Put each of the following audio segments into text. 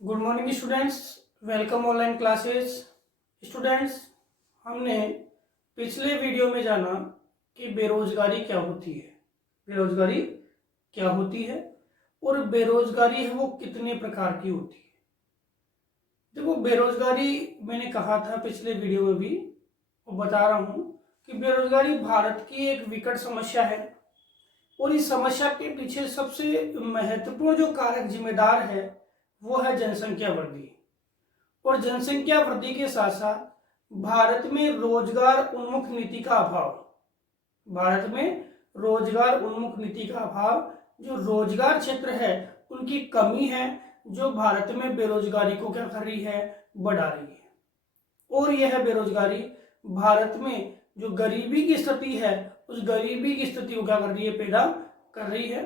Good morning students, welcome online classes. Students, हमने पिछले video में जाना कि बेरोजगारी क्या होती है, बेरोजगारी क्या होती है और बेरोजगारी है वो कितने प्रकार की होती है। देखो, बेरोजगारी मैंने कहा था पिछले वीडियो में भी और बता रहा हूं कि बेरोजगारी भारत की एक विकट समस्या है और इस समस्या के पीछे सबसे महत्वपूर्ण जो कारक जिम्मेदार है वो है जनसंख्या वृद्धि। और जनसंख्या वृद्धि के साथ साथ भारत में रोजगार उन्मुख नीति का अभाव, भारत में रोजगार उन्मुख नीति का अभाव, जो रोजगार क्षेत्र है उनकी कमी है, जो भारत में बेरोजगारी को क्या कर रही है, बढ़ा रही है। और यह बेरोजगारी भारत में जो गरीबी की स्थिति है उस गरीबी की स्थिति को क्या कर रही है, पैदा कर रही है।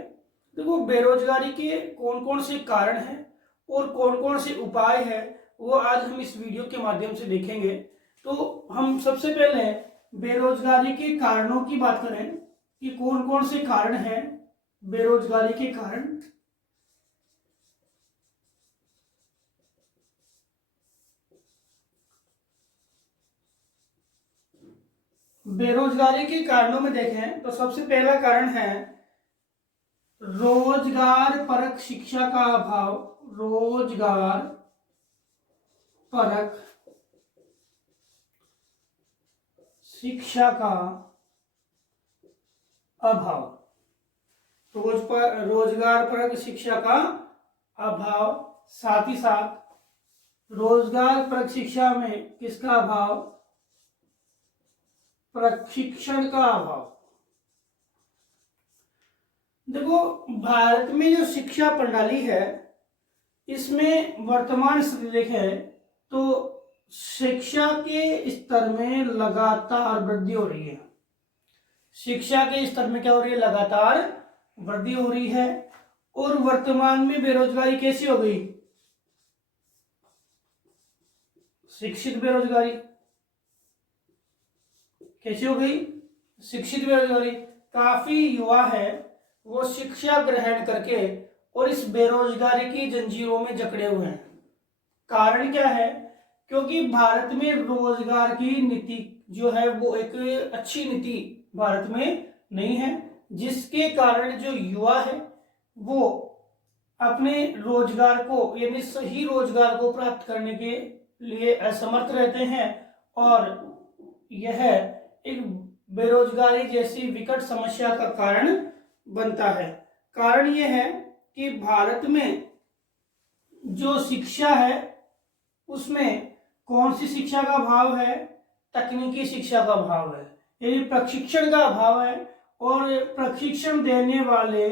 देखो, बेरोजगारी के कौन कौन से कारण हैं और कौन कौन से उपाय है वो आज हम इस वीडियो के माध्यम से देखेंगे। तो हम सबसे पहले बेरोजगारी के कारणों की बात करें कि कौन कौन से कारण हैं बेरोजगारी के कारण। बेरोजगारी के कारणों में देखें तो सबसे पहला कारण है रोजगार परक शिक्षा का अभाव। रोजगार परक शिक्षा का अभाव, रोजगार परक शिक्षा का अभाव, साथ ही साथ रोजगार परक शिक्षा में किसका अभाव, प्रशिक्षण का अभाव। देखो, भारत में जो शिक्षा प्रणाली है इसमें वर्तमान स्थिति देखें तो शिक्षा के स्तर में लगातार वृद्धि हो रही है। शिक्षा के स्तर में क्या हो रही है, लगातार वृद्धि हो रही है। और वर्तमान में बेरोजगारी कैसी हो गई, शिक्षित बेरोजगारी कैसी हो गई, शिक्षित बेरोजगारी। काफी युवा है वो शिक्षा ग्रहण करके और इस बेरोजगारी की जंजीरों में जकड़े हुए हैं। कारण क्या है, क्योंकि भारत में रोजगार की नीति जो है वो एक अच्छी नीति भारत में नहीं है, जिसके कारण जो युवा है वो अपने रोजगार को यानी सही रोजगार को प्राप्त करने के लिए असमर्थ रहते हैं और यह एक बेरोजगारी जैसी विकट समस्या का कारण बनता है। कारण यह है कि भारत में जो शिक्षा है उसमें कौन सी शिक्षा का अभाव है, तकनीकी शिक्षा का अभाव है, यानी प्रशिक्षण का अभाव है और प्रशिक्षण देने वाले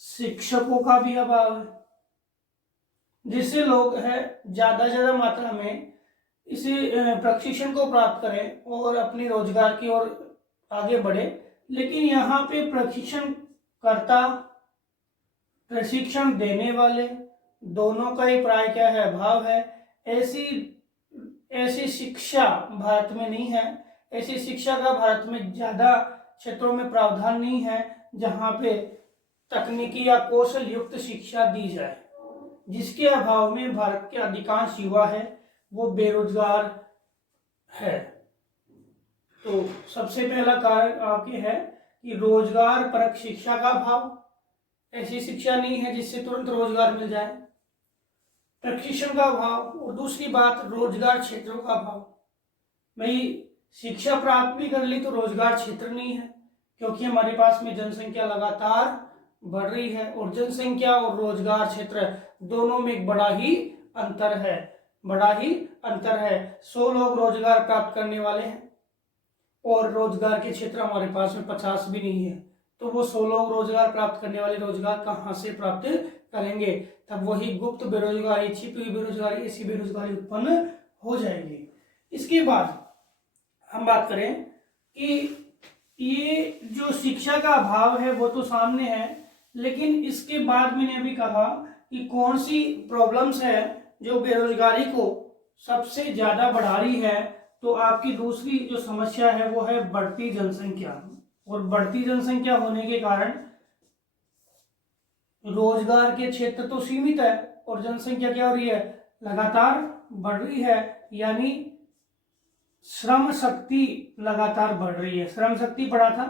शिक्षकों का भी अभाव है, जिससे लोग है ज्यादा मात्रा में इसी प्रशिक्षण को प्राप्त करें और अपनी रोजगार की ओर आगे बढ़े। लेकिन यहाँ पे प्रशिक्षण कर्ता, प्रशिक्षण देने वाले दोनों का ही प्राय क्या है, अभाव है। ऐसी शिक्षा भारत में नहीं है, ऐसी शिक्षा का भारत में ज्यादा क्षेत्रों में प्रावधान नहीं है जहाँ पे तकनीकी या कौशल युक्त शिक्षा दी जाए, जिसके अभाव में भारत के अधिकांश युवा है वो बेरोजगार है। तो सबसे पहला कारण आपके है कि रोजगार परक शिक्षा का अभाव, ऐसी शिक्षा नहीं है जिससे तुरंत रोजगार मिल जाए, प्रशिक्षण का अभाव, और दूसरी बात रोजगार क्षेत्रों का अभाव। भाई, शिक्षा प्राप्त भी कर ली तो रोजगार क्षेत्र नहीं है, क्योंकि हमारे पास में जनसंख्या लगातार बढ़ रही है और जनसंख्या और रोजगार क्षेत्र दोनों में एक बड़ा ही अंतर है, बड़ा ही अंतर है। 100 लोग रोजगार प्राप्त करने वाले हैं और रोजगार के क्षेत्र हमारे पास में 50 भी नहीं है, तो वो 100 लोग रोजगार प्राप्त करने वाले रोजगार कहाँ से प्राप्त करेंगे, तब वही गुप्त बेरोजगारी, छिपी हुई बेरोजगारी, ऐसी बेरोजगारी उत्पन्न हो जाएगी। इसके बाद हम बात करें कि ये जो शिक्षा का अभाव है वो तो सामने है, लेकिन इसके बाद मैंने अभी कहा कि कौन सी प्रॉब्लम्स है जो बेरोजगारी को सबसे ज्यादा बढ़ा रही है। तो आपकी दूसरी जो समस्या है वो है बढ़ती जनसंख्या, और बढ़ती जनसंख्या होने के कारण रोजगार के क्षेत्र तो सीमित है और जनसंख्या क्या हो रही है, लगातार बढ़ रही है, यानी श्रम शक्ति लगातार बढ़ रही है। श्रम शक्ति पढ़ा था,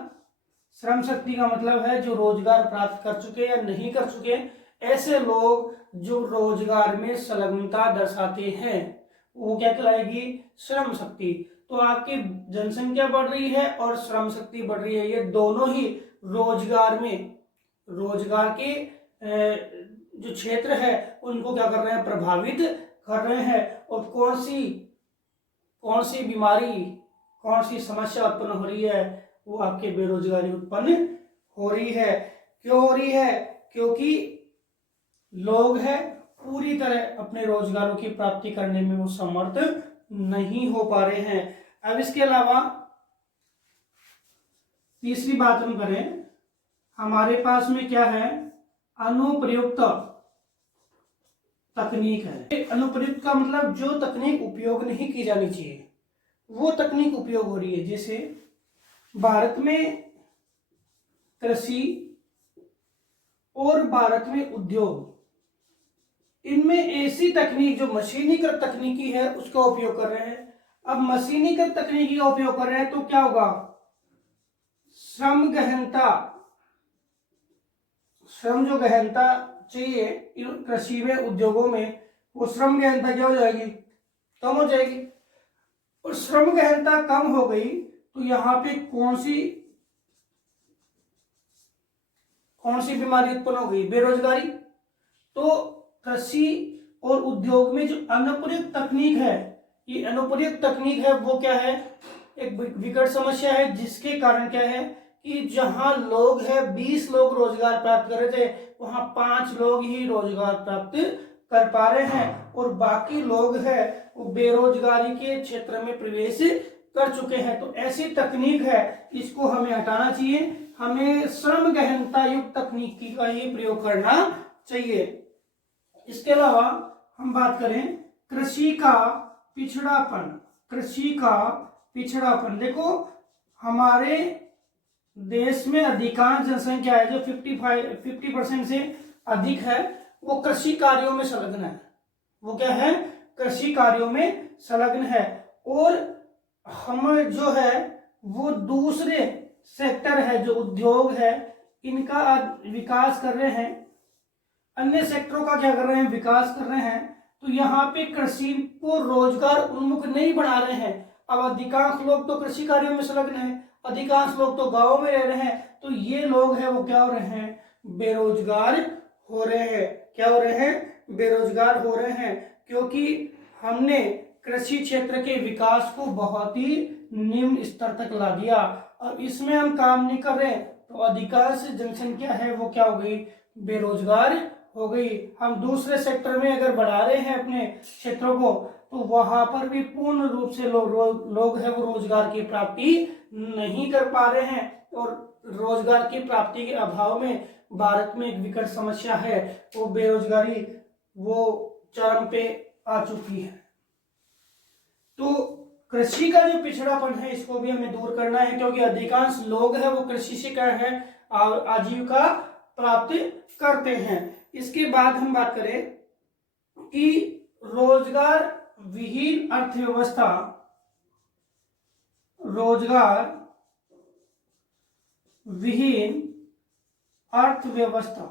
श्रम शक्ति का मतलब है जो रोजगार प्राप्त कर चुके या नहीं कर चुके, ऐसे लोग जो रोजगार में संलग्नता दर्शाते हैं, वो क्या कहलाएगी, श्रम शक्ति। तो आपकी जनसंख्या बढ़ रही है और श्रम शक्ति बढ़ रही है, ये दोनों ही रोजगार में, रोजगार के जो क्षेत्र है उनको क्या कर रहे हैं, प्रभावित कर रहे हैं। और कौन सी बीमारी, कौन सी समस्या उत्पन्न हो रही है, वो आपके बेरोजगारी उत्पन्न हो रही है। क्यों हो रही है, क्योंकि लोग है पूरी तरह अपने रोजगारों की प्राप्ति करने में वो समर्थ नहीं हो पा रहे हैं। अब इसके अलावा तीसरी बात हम करें, हमारे पास में क्या है, अनुप्रयुक्त तकनीक है। अनुप्रयुक्त का मतलब जो तकनीक उपयोग नहीं की जानी चाहिए वो तकनीक उपयोग हो रही है। जैसे भारत में कृषि और भारत में उद्योग, इनमें ऐसी तकनीक जो मशीनीकृत तकनीकी है उसका उपयोग कर रहे हैं। अब मशीनीकृत तकनीकी का उपयोग कर रहे हैं तो क्या होगा, श्रम गहनता, श्रम जो गहनता चाहिए कृषि में, उद्योगों में, वो श्रम गहनता क्या हो जाएगी, कम हो जाएगी। और श्रम गहनता कम हो गई तो यहाँ पे कौन सी बीमारी उत्पन्न हो गई, बेरोजगारी। तो कृषि और उद्योग में जो अनुप्रयुक्त तकनीक है, ये अनुप्रयुक्त तकनीक है वो क्या है, एक विकट समस्या है, जिसके कारण क्या है कि जहां लोग है 20 लोग रोजगार प्राप्त कर रहे थे, वहां 5 लोग ही रोजगार प्राप्त कर पा रहे हैं और बाकी लोग है वो बेरोजगारी के क्षेत्र में प्रवेश कर चुके हैं। तो ऐसी तकनीक है, इसको हमें हटाना चाहिए। हमें श्रम गहनता युक्त तकनीक का ही प्रयोग करना चाहिए। इसके अलावा हम बात करें कृषि का पिछड़ापन, कृषि का पिछड़ापन। देखो हमारे देश में अधिकांश जनसंख्या है जो 50% से अधिक है, वो कृषि कार्यों में संलग्न है। वो क्या है, कृषि कार्यों में संलग्न है। और हम जो है वो दूसरे सेक्टर है जो उद्योग है इनका विकास कर रहे हैं, अन्य सेक्टरों का क्या कर रहे हैं, विकास कर रहे हैं। तो यहाँ पे कृषि को रोजगार उन्मुख नहीं बना रहे हैं। अब अधिकांश लोग तो कृषि कार्यों में संलग्न है, अधिकांश लोग तो गांव में रह रहे हैं, तो ये लोग हैं वो क्या हो रहे हैं, बेरोजगार हो रहे हैं। क्या हो रहे हैं, बेरोजगार हो रहे हैं, क्योंकि हमने कृषि क्षेत्र के विकास को बहुत ही निम्न स्तर तक ला दिया। अब इसमें हम काम नहीं कर रहे तो अधिकांश जनसंख्या है वो क्या हो गई, बेरोजगार हो गई। हम दूसरे सेक्टर में अगर बढ़ा रहे हैं अपने क्षेत्रों को तो वहां पर भी पूर्ण रूप से लोग है वो रोजगार की प्राप्ति नहीं कर पा रहे हैं। और रोजगार की प्राप्ति के अभाव में भारत में एक विकट समस्या है, वो बेरोजगारी वो चरम पे आ चुकी है। तो कृषि का जो पिछड़ापन है इसको भी हमें दूर करना है, क्योंकि अधिकांश लोग है वो कृषि से क्या है आजीविका प्राप्त करते हैं। इसके बाद हम बात करें कि रोजगार विहीन अर्थव्यवस्था, रोजगार विहीन अर्थव्यवस्था,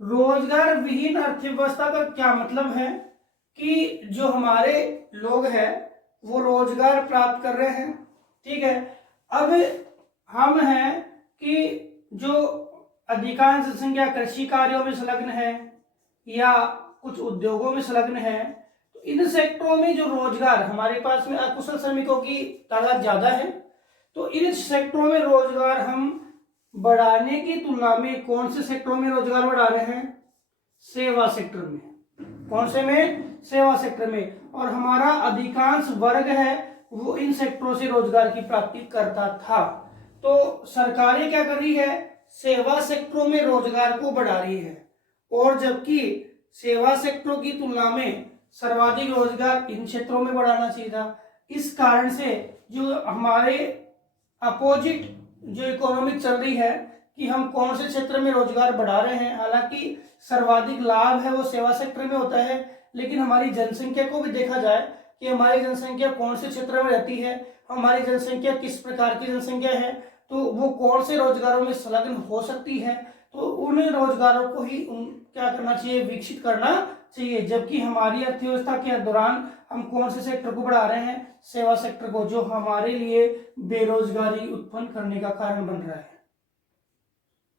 रोजगार विहीन अर्थव्यवस्था का क्या मतलब है कि जो हमारे लोग हैं वो रोजगार प्राप्त कर रहे हैं, ठीक है। अब हम हैं कि जो अधिकांश जनसंख्या कृषि कार्यों में संलग्न है या कुछ उद्योगों में संलग्न है, तो इन सेक्टरों में जो रोजगार, हमारे पास में अकुशल श्रमिकों की तादाद ज्यादा है, तो इन सेक्टरों में रोजगार हम बढ़ाने की तुलना में कौन से सेक्टरों में रोजगार बढ़ा रहे हैं, सेवा सेक्टर में। कौन से में, सेवा सेक्टर में। और हमारा अधिकांश वर्ग है वो इन सेक्टरों से रोजगार की प्राप्ति करता था। तो सरकारें क्या कर रही है, सेवा सेक्टरों में रोजगार को बढ़ा रही है, और जबकि सेवा सेक्टरों की तुलना में सर्वाधिक रोजगार इन क्षेत्रों में बढ़ाना चाहिए था। इस कारण से जो हमारे अपोजिट जो इकोनॉमी चल रही है, कि हम कौन से क्षेत्र में रोजगार बढ़ा रहे हैं। हालांकि सर्वाधिक लाभ है वो सेवा सेक्टर में होता है, लेकिन हमारी जनसंख्या को भी देखा जाए कि हमारी जनसंख्या कौन से क्षेत्र में रहती है, हमारी जनसंख्या किस प्रकार की जनसंख्या है, तो वो कौन से रोजगारों में संलग्न हो सकती है, तो उन रोजगारों को ही क्या करना चाहिए, विकसित करना चाहिए। जबकि हमारी अर्थव्यवस्था के दौरान हम कौन से सेक्टर को बढ़ा रहे हैं, सेवा सेक्टर को, जो हमारे लिए बेरोजगारी उत्पन्न करने का कारण बन रहा है।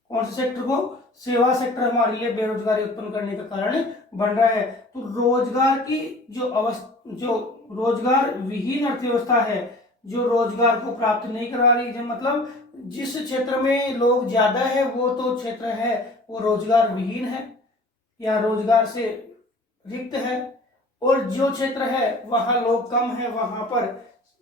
कौन से सेक्टर को, सेवा सेक्टर हमारे लिए बेरोजगारी उत्पन्न करने का कारण बन रहा है। तो रोजगार की जो रोजगार विहीन अर्थव्यवस्था है, जो रोजगार को प्राप्त नहीं करा रही है, मतलब जिस क्षेत्र में लोग ज्यादा है वो तो क्षेत्र है वो रोजगार विहीन है या रोजगार से रिक्त है, और जो क्षेत्र है वहां लोग कम है, वहां पर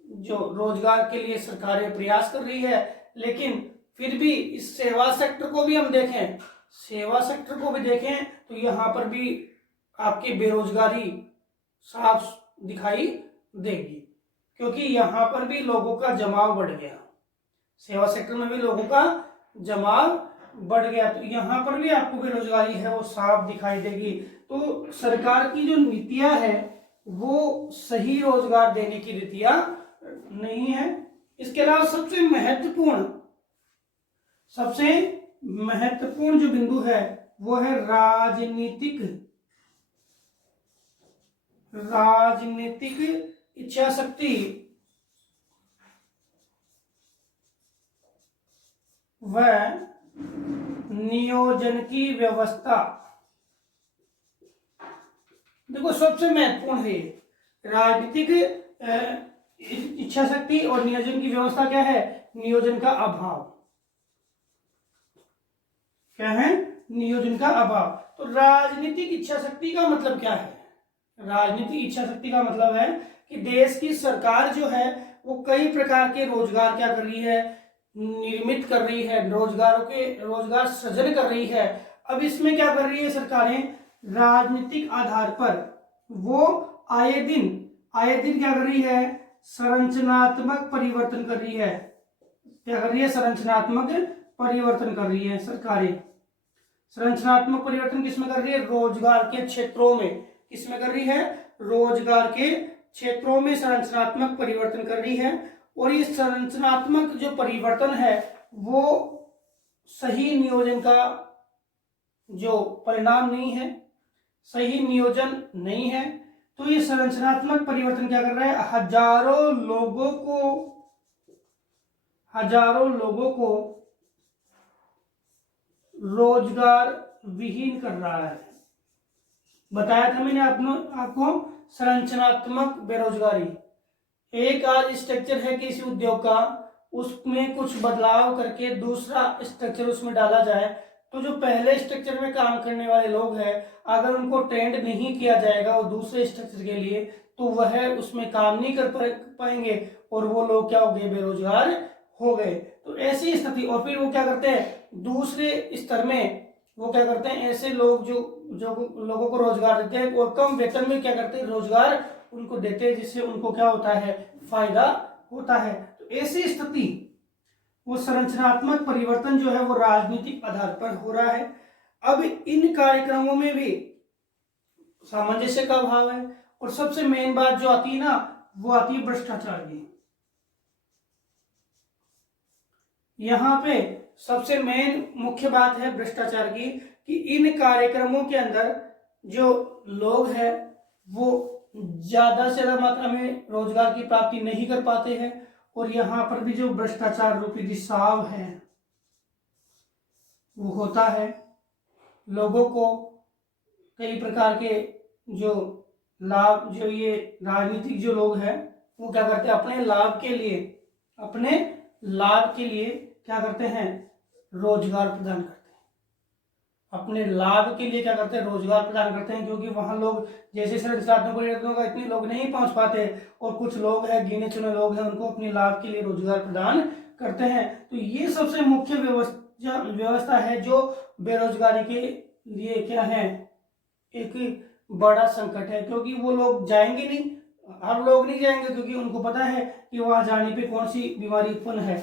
जो रोजगार के लिए सरकारें प्रयास कर रही है। लेकिन फिर भी इस सेवा सेक्टर को भी हम देखें, सेवा सेक्टर को भी देखें तो यहाँ पर भी आपकी बेरोजगारी साफ दिखाई देगी, क्योंकि यहाँ पर भी लोगों का जमाव बढ़ गया, सेवा सेक्टर में भी लोगों का जमाव बढ़ गया, तो यहाँ पर भी आपको बेरोजगारी है वो साफ दिखाई देगी। तो सरकार की जो नीतियां है वो सही रोजगार देने की नीतियां नहीं है। इसके अलावा सबसे महत्वपूर्ण जो बिंदु है वो है राजनीतिक इच्छा शक्ति व नियोजन की व्यवस्था। देखो सबसे महत्वपूर्ण है राजनीतिक इच्छा शक्ति और नियोजन की व्यवस्था। क्या है? नियोजन का अभाव। क्या है? नियोजन का अभाव। तो राजनीतिक इच्छा शक्ति का मतलब क्या है? राजनीतिक इच्छा शक्ति का मतलब है कि देश की सरकार जो है वो कई प्रकार के रोजगार क्या कर रही है, निर्मित कर रही है, रोजगार सृजन कर रही है। अब इसमें क्या कर रही है सरकारें, राजनीतिक आधार पर वो आए दिन क्या कर रही है, संरचनात्मक परिवर्तन कर रही है। क्या कर रही है? संरचनात्मक परिवर्तन कर रही है सरकारें। संरचनात्मक परिवर्तन किसमें कर रही है? रोजगार के क्षेत्रों में। किसमें कर रही है? रोजगार के क्षेत्रों में संरचनात्मक परिवर्तन कर रही है। और ये संरचनात्मक जो परिवर्तन है वो सही नियोजन का जो परिणाम नहीं है, सही नियोजन नहीं है। तो ये संरचनात्मक परिवर्तन क्या कर रहा है? हजारों लोगों को रोजगार विहीन कर रहा है। बताया था मैंने आपको संरचनात्मक बेरोजगारी। एक आज स्ट्रक्चर है किसी उद्योग का, उसमें कुछ बदलाव करके दूसरा स्ट्रक्चर उसमें डाला जाए, तो जो पहले स्ट्रक्चर में काम करने वाले लोग हैं अगर उनको ट्रेंड नहीं किया जाएगा वो दूसरे स्ट्रक्चर के लिए, तो वह उसमें काम नहीं कर पाएंगे और वो लोग क्या हो गए? बेरोजगार हो गए। तो ऐसी स्थिति, और फिर वो क्या करते हैं दूसरे स्तर में, वो क्या करते हैं ऐसे लोग जो लोगों को रोजगार देते हैं और कम वेतन में क्या करते हैं रोजगार उनको देते हैं, जिससे उनको क्या होता है? फायदा होता है। तो ऐसी स्थिति, वो संरचनात्मक परिवर्तन जो है वो राजनीतिक आधार पर हो रहा है। अब इन कार्यक्रमों में भी सामंजस्य का अभाव है, और सबसे मेन बात जो आती है ना वो आती है भ्रष्टाचार की। यहाँ पे सबसे मेन मुख्य बात है भ्रष्टाचार की, कि इन कार्यक्रमों के अंदर जो लोग हैं वो ज्यादा से ज्यादा मात्रा में रोजगार की प्राप्ति नहीं कर पाते हैं, और यहाँ पर भी जो भ्रष्टाचार रूपी रिसाव है वो होता है। लोगों को कई प्रकार के जो लाभ, जो ये राजनीतिक जो लोग हैं वो क्या करते हैं अपने लाभ के लिए क्या करते हैं? रोजगार प्रदान करते हैं। अपने लाभ के लिए क्या करते हैं? रोजगार प्रदान करते हैं, क्योंकि वहां लोग जैसे संरचनात्मक परिवर्तनों का इतने लोग नहीं पहुंच पाते, और कुछ लोग हैं गिने चुने लोग हैं उनको अपने लाभ के लिए रोजगार प्रदान करते हैं। तो ये सबसे मुख्य व्यवस्था है जो बेरोजगारी के लिए क्या है? एक बड़ा संकट है, क्योंकि वो लोग जाएंगे नहीं, हर लोग नहीं जाएंगे, क्योंकि उनको पता है कि वहां जाने पे कौन सी बीमारी उत्पन्न है।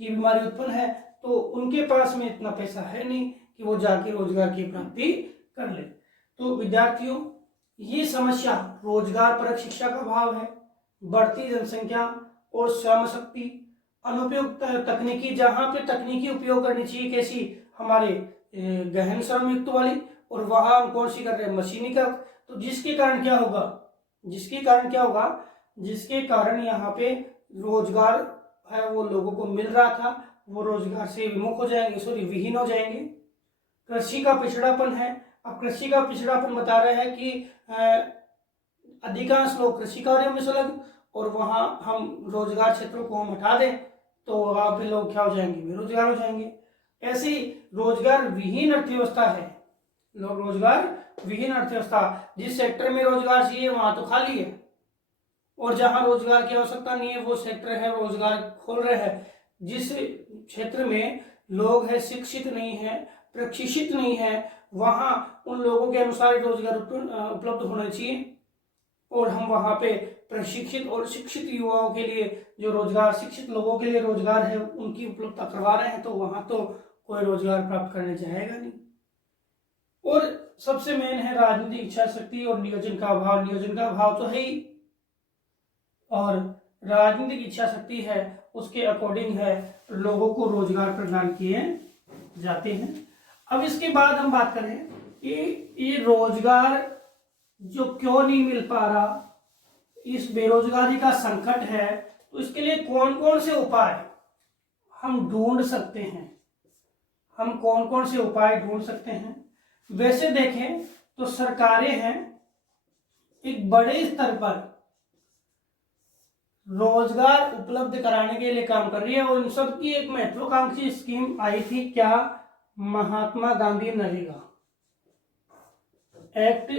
ये बीमारी उत्पन्न है तो उनके पास में इतना पैसा है नहीं कि वो जाके रोजगार की प्राप्ति कर ले। तो विद्यार्थियों, ये समस्या रोजगार परक शिक्षा का अभाव है, बढ़ती जनसंख्या और श्रम शक्ति, अनुपयुक्त तकनीकी, जहां पे तकनीकी उपयोग करनी चाहिए कैसी, हमारे गहन श्रम युक्त वाली, और वहां हम कौन सी कर रहे हैं, मशीनीकरण। तो जिसके कारण क्या होगा, जिसके कारण यहाँ पे रोजगार है वो लोगों को मिल रहा था, वो रोजगार से विमुख हो जाएंगे, विहीन हो जाएंगे। कृषि का पिछड़ापन है। अब कृषि का पिछड़ापन बता रहे हैं कि अधिकांश लोग कृषि कार्यों में संलग्न, और वहां हम रोजगार क्षेत्रों को हम हटा दें तो वहां पे लोग क्या हो जाएंगे, बेरोजगार हो जाएंगे। ऐसी रोजगार विहीन अर्थव्यवस्था है, रोजगार विहीन अर्थव्यवस्था, जिस सेक्टर में रोजगार चाहिए वहां तो खाली है, और जहां रोजगार की आवश्यकता नहीं है वो सेक्टर है रोजगार खोल रहे हैं। जिस क्षेत्र में लोग है शिक्षित नहीं है, प्रशिक्षित नहीं है, वहां उन लोगों के अनुसार रोजगार उपलब्ध होना चाहिए, और हम वहां पे प्रशिक्षित और शिक्षित युवाओं के लिए जो रोजगार, शिक्षित लोगों के लिए रोजगार है उनकी उपलब्धता करवा रहे हैं, तो वहां तो कोई रोजगार प्राप्त करने जाएगा नहीं। और सबसे मेन है राजनीतिक इच्छा शक्ति और नियोजन का अभाव। नियोजन का अभाव तो है ही, और राजनीतिक इच्छा शक्ति है उसके अकॉर्डिंग है लोगों को रोजगार प्रदान किए जाते हैं। अब इसके बाद हम बात करें कि ये रोजगार जो क्यों नहीं मिल पा रहा, इस बेरोजगारी का संकट है, तो इसके लिए कौन कौन से उपाय हम ढूंढ सकते हैं, हम कौन कौन से उपाय ढूंढ सकते हैं। वैसे देखें तो सरकारें हैं एक बड़े स्तर पर रोजगार उपलब्ध कराने के लिए काम कर रही है, और इन सब की एक महत्वाकांक्षी स्कीम आई थी, क्या, महात्मा गांधी नरेगा एक्ट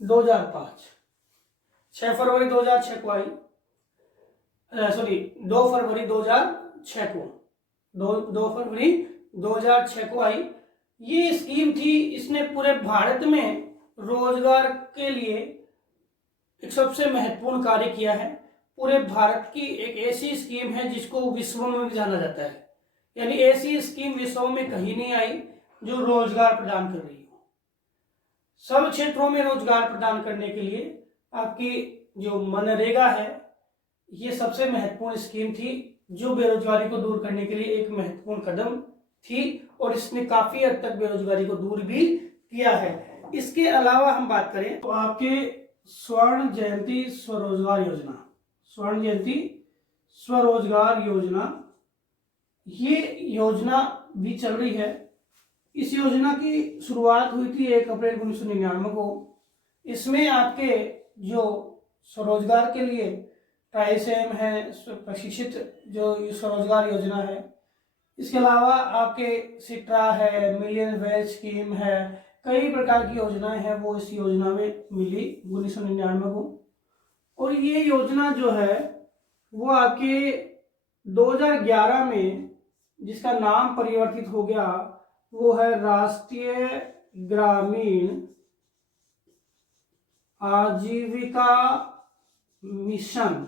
2005, 6 फरवरी 2006 को आई, 2 फरवरी 2006 को 2 फरवरी 2006 को आई। ये स्कीम थी, इसने पूरे भारत में रोजगार के लिए एक सबसे महत्वपूर्ण कार्य किया है। पूरे भारत की एक ऐसी स्कीम है जिसको विश्व में भी जाना जाता है, यानी ऐसी स्कीम विश्व में कहीं नहीं आई जो रोजगार प्रदान कर रही हो। सब क्षेत्रों में रोजगार प्रदान करने के लिए आपकी जो मनरेगा है ये सबसे महत्वपूर्ण स्कीम थी, जो बेरोजगारी को दूर करने के लिए एक महत्वपूर्ण कदम थी, और इसने काफी हद तक बेरोजगारी को दूर भी किया है। इसके अलावा हम बात करें तो आपके स्वर्ण जयंती स्वरोजगार योजना, स्वर्ण जयंती स्वरोजगार योजना, ये योजना भी चल रही है। इस योजना की शुरुआत हुई थी 1 अप्रैल 1999 को। इसमें आपके जो स्वरोजगार के लिए ट्राइसेम है, प्रशिक्षित जो स्वरोजगार योजना है, इसके अलावा आपके सिट्रा है, मिलियन वेज स्कीम है, कई प्रकार की योजनाएं हैं वो इस योजना में मिली 1999 को। और ये योजना जो है वो आपके 2011 में जिसका नाम परिवर्तित हो गया वो है राष्ट्रीय ग्रामीण आजीविका मिशन,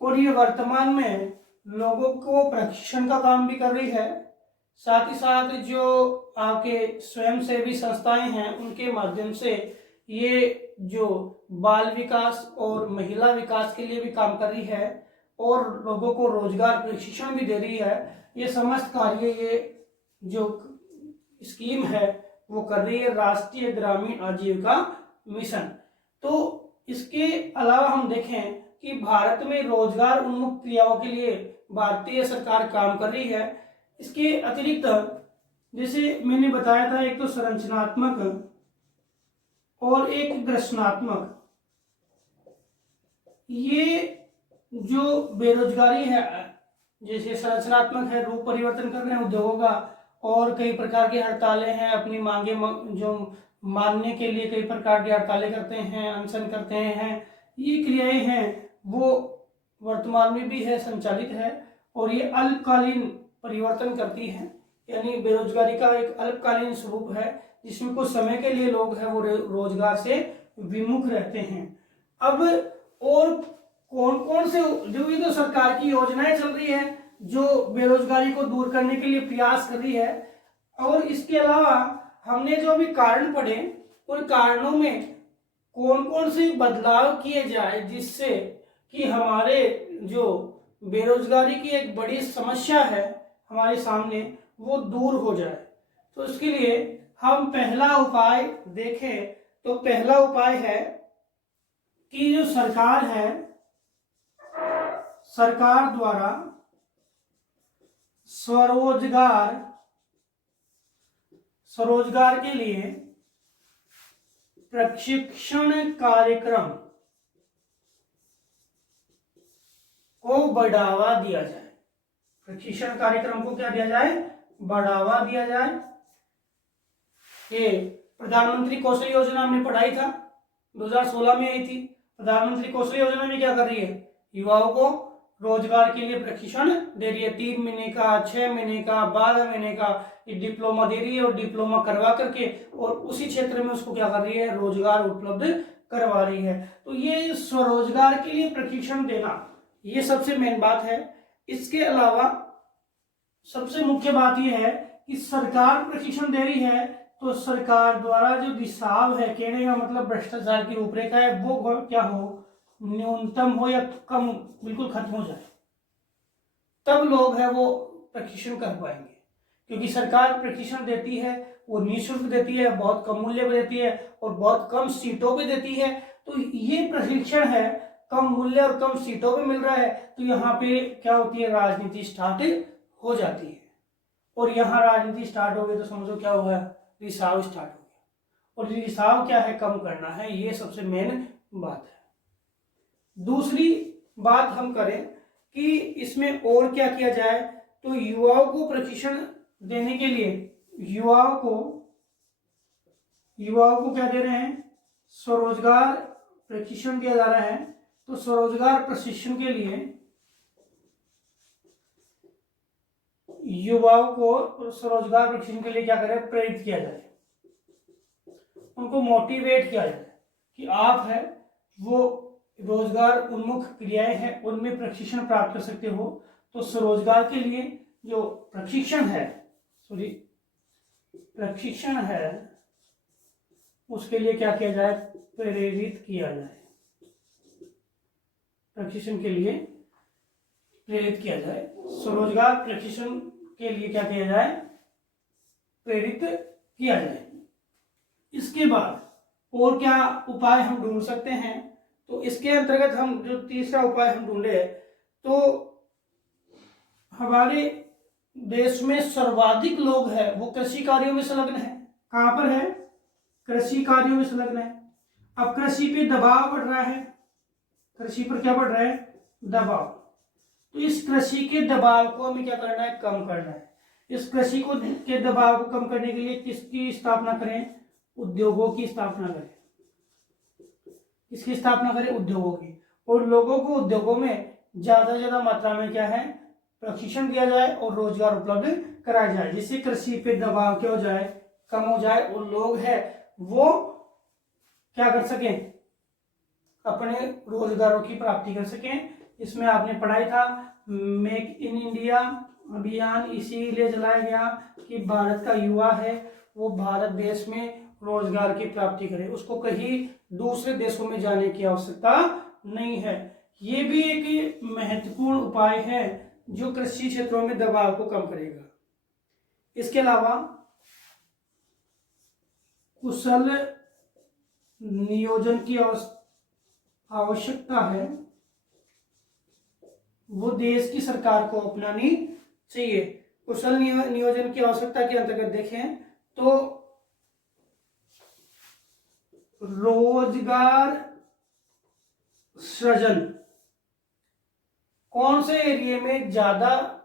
और ये वर्तमान में लोगों को प्रशिक्षण का काम भी कर रही है। साथ ही साथ जो आपके स्वयंसेवी संस्थाएं हैं उनके माध्यम से ये जो बाल विकास और महिला विकास के लिए भी काम कर रही है, और लोगों को रोजगार प्रशिक्षण भी दे रही है। ये समस्त कार्य ये जो स्कीम है वो कर रही है राष्ट्रीय ग्रामीण आजीविका मिशन। तो इसके अलावा हम देखें कि भारत में रोजगार उन्मुख क्रियाओं के लिए भारतीय सरकार काम कर रही है। इसके अतिरिक्त जैसे मैंने बताया था, एक तो संरचनात्मक और एक ग्रसनात्मक, ये जो बेरोजगारी है, जैसे संरचनात्मक है, रूप परिवर्तन कर रहे हैं उद्योगों का, और कई प्रकार की हड़तालें हैं, अपनी मांगे जो मानने के लिए कई प्रकार की हड़तालें करते हैं, अनशन करते हैं। ये क्रियाएं हैं वो वर्तमान में भी है, संचालित है, और ये अल्पकालीन परिवर्तन करती है, यानी बेरोजगारी का एक अल्पकालीन स्वरूप है जिसमें कुछ समय के लिए लोग हैं वो रोजगार से विमुख रहते हैं। अब और कौन कौन से जो ये तो सरकार की योजनाएं चल रही है जो बेरोजगारी को दूर करने के लिए प्रयास कर रही है, और इसके अलावा हमने जो अभी कारण पढ़े उन कारणों में कौन कौन से बदलाव किए जाए जिससे कि हमारे जो बेरोजगारी की एक बड़ी समस्या है हमारे सामने वो दूर हो जाए। तो इसके लिए हम पहला उपाय देखें तो पहला उपाय है कि जो सरकार है, सरकार द्वारा स्वरोजगार के लिए प्रशिक्षण कार्यक्रम को बढ़ावा दिया जाए। प्रशिक्षण कार्यक्रम को क्या दिया जाए? बढ़ावा दिया जाए। ये प्रधानमंत्री कौशल योजना हमने पढ़ाई था, 2016 में आई थी। प्रधानमंत्री कौशल योजना में क्या कर रही है? युवाओं को रोजगार के लिए प्रशिक्षण दे रही है। 3 महीने का, 6 महीने का, 12 महीने का ये डिप्लोमा दे रही है, और डिप्लोमा करवा करके और उसी क्षेत्र में उसको क्या कर रही है? रोजगार उपलब्ध करवा रही है। तो ये स्वरोजगार के लिए प्रशिक्षण देना ये सबसे मेन बात है। इसके अलावा सबसे मुख्य बात यह है कि सरकार प्रशिक्षण दे रही है तो सरकार द्वारा जो दिशाव है, कहने का मतलब भ्रष्टाचार की रूपरेखा है, वो क्या हो? न्यूनतम हो या कम, बिल्कुल खत्म हो जाए, तब लोग है वो प्रशिक्षण कर पाएंगे। क्योंकि सरकार प्रशिक्षण देती है, वो निःशुल्क देती है, बहुत कम मूल्य पर देती है और बहुत कम सीटों पे देती है। तो ये प्रशिक्षण है कम मूल्य और कम सीटों पे मिल रहा है, तो यहाँ पे क्या होती है? राजनीति स्टार्ट हो जाती है। और यहाँ राजनीति स्टार्ट हो गई तो समझो क्या हुआ? रिसाव स्टार्ट हो गया। और रिसाव क्या है? कम करना है। ये सबसे मेन बात है। दूसरी बात हम करें कि इसमें और क्या किया जाए, तो युवाओं को प्रशिक्षण देने के लिए युवाओं को क्या दे रहे हैं? स्वरोजगार प्रशिक्षण दिया जा रहा है। तो स्वरोजगार प्रशिक्षण के लिए युवाओं को स्वरोजगार प्रशिक्षण के लिए क्या करें? प्रेरित किया जाए, उनको मोटिवेट किया जाए कि आप है वो रोजगार उन्मुख क्रियाएं हैं उनमें प्रशिक्षण प्राप्त कर सकते हो। तो स्वरोजगार के लिए जो प्रशिक्षण है उसके लिए क्या किया जाए? प्रेरित किया जाए। प्रशिक्षण के लिए प्रेरित किया जाए। स्वरोजगार प्रशिक्षण के लिए क्या किया जाए? प्रेरित किया जाए। इसके बाद और क्या उपाय हम ढूंढ सकते हैं? तो इसके अंतर्गत हम जो तीसरा उपाय हम ढूंढे, तो हमारे देश में सर्वाधिक लोग हैं वो कृषि कार्यों में संलग्न है। कहां पर है? कृषि कार्यों में संलग्न है। अब कृषि पे दबाव बढ़ रहा है, कृषि पर क्या बढ़ रहा है? दबाव। तो इस कृषि के दबाव को हमें क्या करना है? कम करना है। इस कृषि को के दबाव को कम करने के लिए किसकी स्थापना करें? उद्योगों की स्थापना करें। किसकी स्थापना करें? उद्योगों की। और लोगों को उद्योगों में ज्यादा मात्रा में क्या है? प्रशिक्षण दिया जाए और रोजगार उपलब्ध कराया जाए, जिससे कृषि पे दबाव क्या हो जाए? कम हो जाए और लोग है वो क्या कर सकें? अपने रोजगारों की प्राप्ति कर सकें। इसमें आपने पढ़ाई था मेक इन इंडिया अभियान इसीलिए चलाया गया कि भारत का युवा है वो भारत देश में रोजगार की प्राप्ति करे, उसको कहीं दूसरे देशों में जाने की आवश्यकता नहीं है। ये भी एक महत्वपूर्ण उपाय है जो कृषि क्षेत्रों में दबाव को कम करेगा। इसके अलावा कुशल नियोजन की आवश्यकता है, वो देश की सरकार को अपनानी चाहिए। कुशल नियोजन की आवश्यकता के अंतर्गत देखें तो रोजगार सृजन, कौन से एरिया में ज्यादा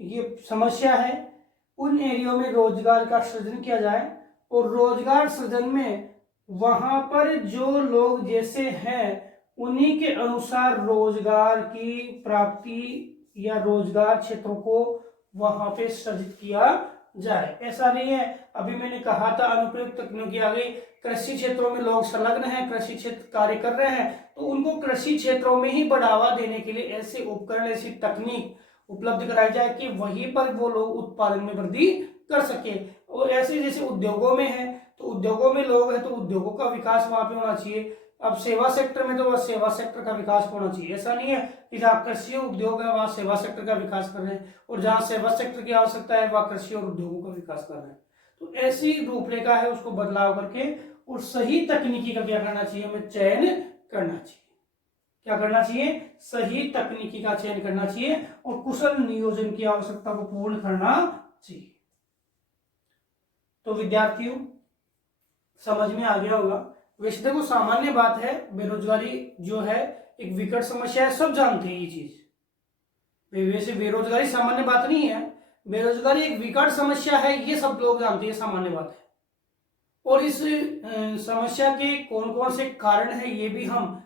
ये समस्या है उन एरियो में रोजगार का सृजन किया जाए, और रोजगार सृजन में वहां पर जो लोग जैसे हैं उन्हीं के अनुसार रोजगार की प्राप्ति या रोजगार क्षेत्रों को वहां पे सृजित किया जाए। ऐसा नहीं है, अभी मैंने कहा था अनुप्रयुक्त तकनीकी आ गई, कृषि क्षेत्रों में लोग संलग्न हैं, कृषि क्षेत्र कार्य कर रहे हैं, तो उनको कृषि क्षेत्रों में ही बढ़ावा देने के लिए ऐसे उपकरण, ऐसी तकनीक उपलब्ध कराई जाए कि वहीं पर वो लोग उत्पादन में वृद्धि कर सके। और ऐसे जैसे उद्योगों में है, तो उद्योगों में लोग हैं तो उद्योगों का विकास वहां पे होना चाहिए। अब सेवा सेक्टर में तो बस सेवा सेक्टर का विकास होना चाहिए। ऐसा नहीं है कि जहाँ कृषि उद्योग है वहां सेवा सेक्टर का विकास कर रहे हैं, और जहाँ सेवा सेक्टर की आवश्यकता है वहां कृषि और उद्योगों का विकास कर रहे हैं। तो ऐसी रूपरेखा है, उसको बदलाव करके और सही तकनीकी का क्या करना चाहिए, हमें चयन करना चाहिए। क्या करना चाहिए, सही तकनीकी का चयन करना चाहिए और कुशल नियोजन की आवश्यकता को पूर्ण करना चाहिए। तो विद्यार्थियों समझ में आ गया होगा। वैसे देखो सामान्य बात है, बेरोजगारी जो है एक विकट समस्या है, सब जानते हैं ये चीज। वैसे बेरोजगारी सामान्य बात नहीं है, बेरोजगारी एक विकट समस्या है, ये सब लोग जानते हैं, सामान्य बात है। और इस समस्या के कौन कौन से कारण है ये भी हम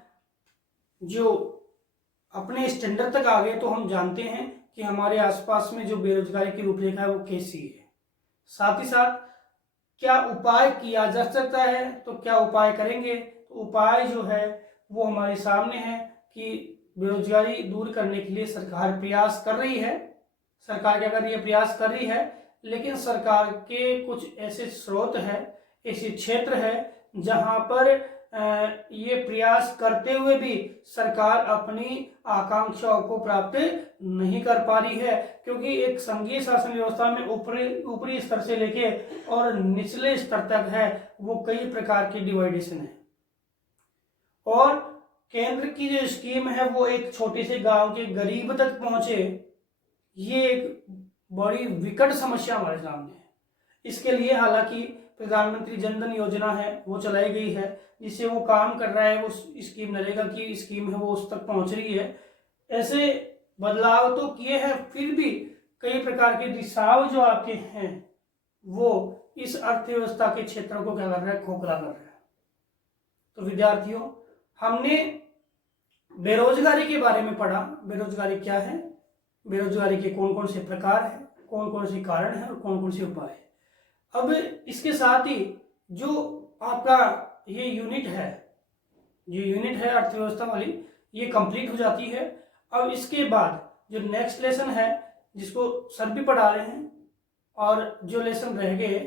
जो अपने स्टैंडर्ड तक आ गए तो हम जानते हैं कि हमारे आसपास में जो बेरोजगारी की रूपरेखा है वो कैसी है। साथ ही साथ क्या उपाय किया जा सकता है, तो क्या उपाय करेंगे, तो उपाय जो है वो हमारे सामने है कि बेरोजगारी दूर करने के लिए सरकार प्रयास कर रही है। सरकार क्या कर रही है, प्रयास कर रही है, लेकिन सरकार के कुछ ऐसे स्रोत है, ऐसे क्षेत्र है जहां पर ये प्रयास करते हुए भी सरकार अपनी आकांक्षाओं को प्राप्त नहीं कर पा रही है, क्योंकि एक संघीय शासन व्यवस्था में ऊपरी स्तर से लेके और निचले स्तर तक है वो कई प्रकार की डिवाइडेशन है। और केंद्र की जो स्कीम है वो एक छोटे से गांव के गरीब तक पहुंचे, ये एक बड़ी विकट समस्या हमारे सामने है। इसके लिए हालांकि प्रधानमंत्री जन धन योजना है वो चलाई गई है, जिससे वो काम कर रहा है, वो स्कीम नरेगा की स्कीम है वो उस तक पहुंच रही है। ऐसे बदलाव तो किए हैं, फिर भी कई प्रकार के रिसाव जो आपके हैं वो इस अर्थव्यवस्था के क्षेत्रों को क्या कर रहा है, खोखला कर रहा है। तो विद्यार्थियों हमने बेरोजगारी के बारे में पढ़ा, बेरोजगारी क्या है, बेरोजगारी के कौन कौन से प्रकार है, कौन कौन से कारण है और कौन कौन से उपाय है। अब इसके साथ ही जो आपका ये यूनिट है अर्थव्यवस्था वाली, ये कंप्लीट हो जाती है। अब इसके बाद जो नेक्स्ट लेसन है जिसको सर भी पढ़ा रहे हैं और जो लेसन रह गए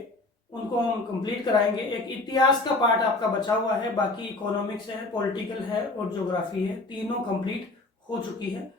उनको हम कंप्लीट कराएंगे। एक इतिहास का पार्ट आपका बचा हुआ है, बाकी इकोनॉमिक्स है, पॉलिटिकल है और ज्योग्राफी है, तीनों कंप्लीट हो चुकी है।